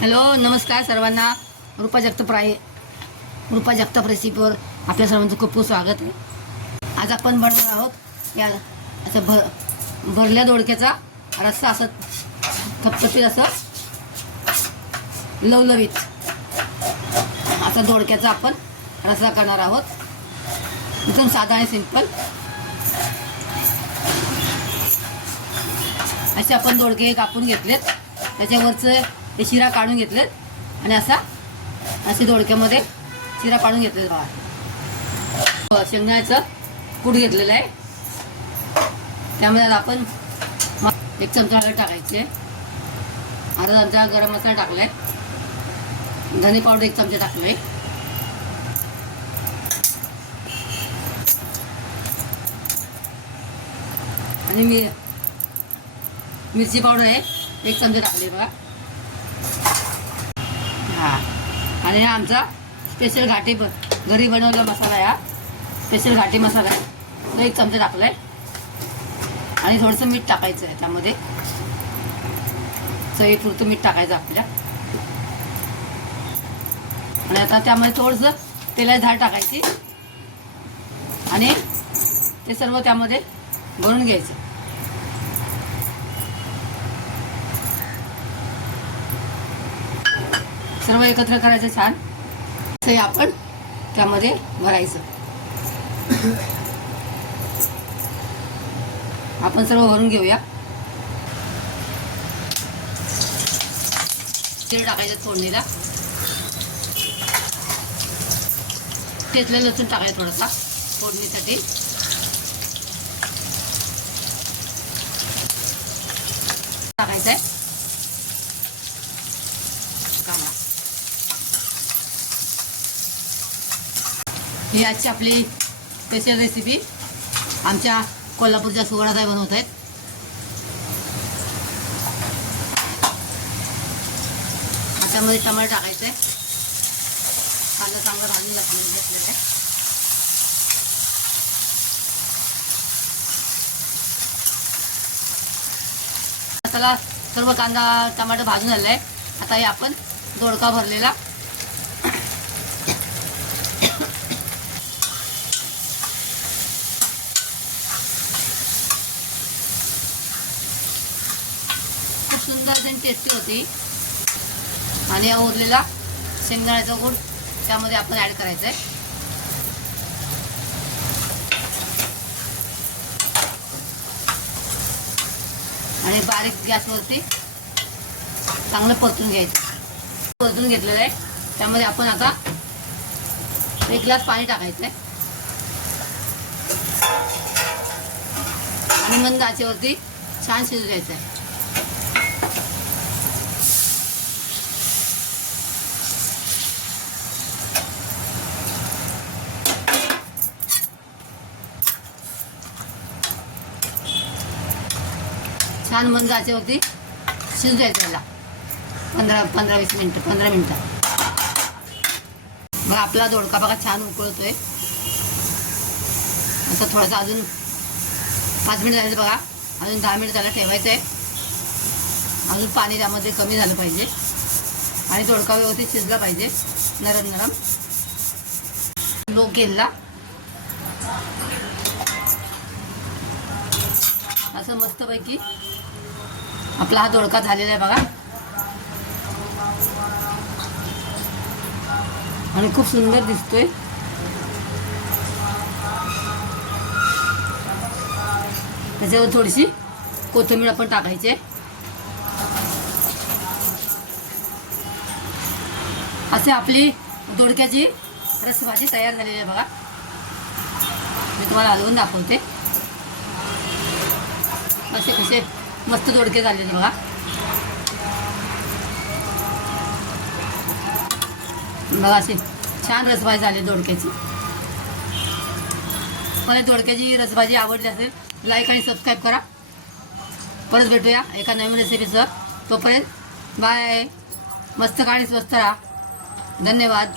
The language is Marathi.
हॅलो नमस्कार सर्वांना. रुपा जगताप राय रुपा जगताप रेसिपीवर आपल्या सर्वांचं खूप खूप स्वागत आहे. आज आपण बनणार आहोत या असं भर भरल्या दोडक्याचा रस्सा असं थपथपीत असं लवलवीत असा दोडक्याचा आपण रस्सा करणार आहोत. एकदम साधा आणि सिंपल. असे आपण दोडके कापून घेतलेत. त्याच्यावरचं ते शिरा काढून घेतलेत. आणि असा असे दोडक्यामध्ये शिरा काढून घेतलेत बघा. शेंगदाण्याचं कूट घेतलेलं आहे. त्यामध्ये आपण एक चमचा हळद टाकायची आहे. अर्धा चमचा गरम मसाला टाकलाय. धने पावडर एक चमचा टाकलाय. आणि मी मिरची पावडर आहे एक चमचा टाकले बघा. हा. आणि हा आमचा स्पेशल घाटी ब- घरी बनवला मसाला आहे हा. स्पेशल घाटी मसाला. आहे तो एक चमचा टाकला आहे आणि थोडंसं मीठ टाकायचं आहे त्यामध्ये. चवीपुरतं मीठ टाकायचं आपल्या आणि आता त्यामध्ये थोडंसं तेलाची झाड टाकायची. आणि ते सर्व त्यामध्ये भरून घ्यायचं. सर्व एकत्र करायचं छान. ते आपण त्यामध्ये भरायचं. आपण सर्व भरून घेऊया. तेल टाकायचं फोडणीला. तेथलं लसूण टाकायचं थोडासा फोडणीसाठी. टाकायचं आहे ही आजची आपली स्पेशल रेसिपी आमच्या कोल्हापूरच्या सुवर्णाताई बनवत आहेत. त्यामध्ये टमाटर टाकायचे. कांदा चांगला भाजून घातलं घेतलेलं म्हणजे मसाला सर्व कांदा टमाटर भाजून झाला आहे आता हे आपण दोडका भरलेला खूप आणि टेस्टी होती. आणि या उरलेला शेंगदाण्याचा गुड त्यामध्ये आपण ॲड करायचं आहे आणि बारीक गॅसवरती चांगलं परतून घ्यायचं. परतून घेतलेलं आहे. त्यामध्ये आपण आता एक ग्लास पाणी टाकायचं आहे आणि मंद आचेवरती छान शिजू द्यायचं आहे छान मंद आचेवरती शिजू द्यायचं त्याला. पंधरा पंधरा वीस मिनटं पंधरा मिनटं. मग आपला दोडका बघा छान उकळतोय. असं थोडासा अजून पाच मिनिट झालं बघा. अजून दहा मिनिट त्याला ठेवायचं आहे अजून पाणी त्यामध्ये कमी झालं पाहिजे. आणि दोडका व्यवस्थित शिजला पाहिजे. नरम नरम. लो केला. असं मस्तपैकी आपला हा दोडका झालेला आहे बघा. आणि खूप सुंदर दिसतोय. त्याच्यावर थोडीशी कोथिंबीर आपण टाकायची असे आपली दोडक्याची रसभाजी तयार झालेली आहे बघा. मी तुम्हाला हलवून दाखवते. असे कसे मस्त दोडके झाले बघा. बघा अशी छान रसभाजी झाली दोडक्याची. मला दोडक्याची रसभाजी आवडली असेल लाईक आणि सबस्क्राईब करा. परत भेटूया एका नवीन रेसिपीसह तोपर्यंत बाय मस्त काळी स्वस्त राहा. धन्यवाद.